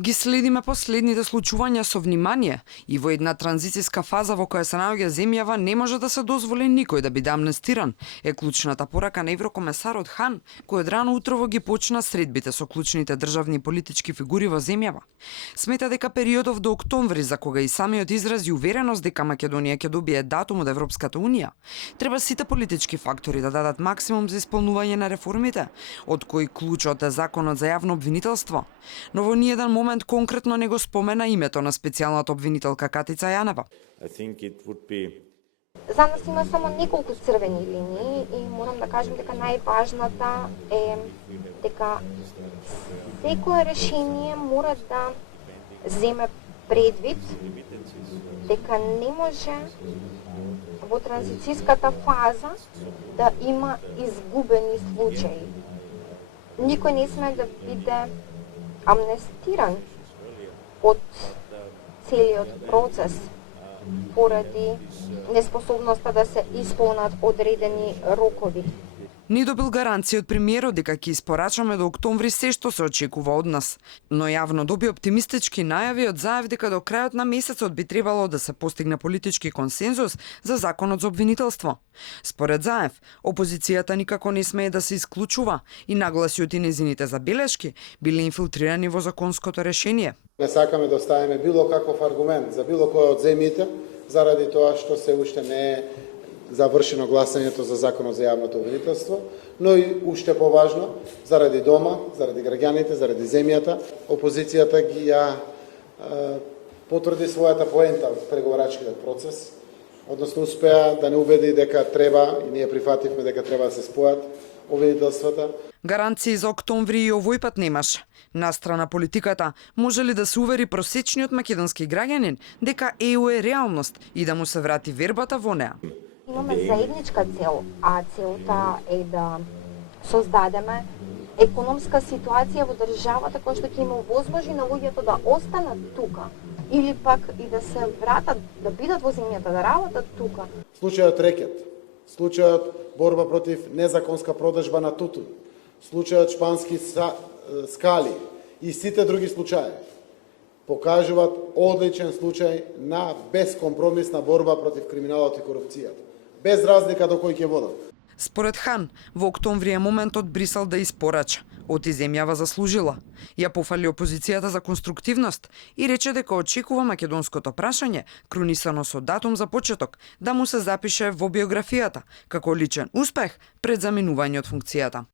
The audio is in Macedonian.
Ги следиме последните случувања со внимание и во една транзицијска фаза во која се наоѓа земјава не може да се дозволи никој да биде амнестиран, е клучната порака на еврокомесарот Хан, кој од рано утрово ги почна средбите со клучните државни и политички фигури во земјава. Смета дека периодов до октомври, за кога и самиот изрази увереност дека Македонија ќе добие датум од Европската унија, треба сите политички фактори да дадат максимум за исполнување на реформите, од кои клучот е законот за јавно обвинителство. Но во ниеден момент конкретно не го спомена името на специјалната обвинителка Катица Јанева. За нас има само неколку црвени линии и морам да кажем дека најважната е дека секое решение мора да земе предвид дека не може во транзицијската фаза да има изгубени случаи. Никој не сме да биде амнестиран од целиот процес поради неспособноста да се исполнат одредени рокови. Не добил гаранција од премиерот дека ќе испорачаме до октомври се што се очекува од нас, но јавно доби оптимистички најави од Заев дека до крајот на месецот би требало да се постигне политички консензус за законот за обвинителство. Според Заев, опозицијата никако не смее да се исклучува и нагласиот и незините забелешки биле инфилтрирани во законското решение. Не сакаме да оставиме било каков аргумент за било која од земјите заради тоа што се уште не е завршено гласањето за законот за јавното обвинителство, но и уште поважно, заради дома, заради граѓаните, заради земјата, опозицијата ги потврди својата поента во преговарачкиот процес, односно успеа да не убеди дека треба, и ние прифативме дека треба да се спојат обвинителствата. Гаранции за октомври и овој пат немаш. Настрана политиката, може ли да се увери просечниот македонски граѓанин дека ЕУ е реалност и да му се врати вербата во неа? Имаме заедничка цел, а целта е да создадеме економска ситуација во државата која што ќе им овозможи на луѓето да останат тука или пак и да се вратат, да бидат во земјата, да работат тука. Случајот рекет, случајот борба против незаконска продажба на тутун, случајот шпански скали и сите други случаи покажуваат одличен случај на безкомпромисна борба против криминалот и корупцијата, без разлика до кој ќе водат. Според Хан, во октомври е моментот Брисел да испорача. Оти земјава заслужила. Ја пофали опозицијата за конструктивност и рече дека очекува македонското прашање, крунисано со датум за почеток, да му се запише во биографијата, како личен успех пред заминување од функцијата.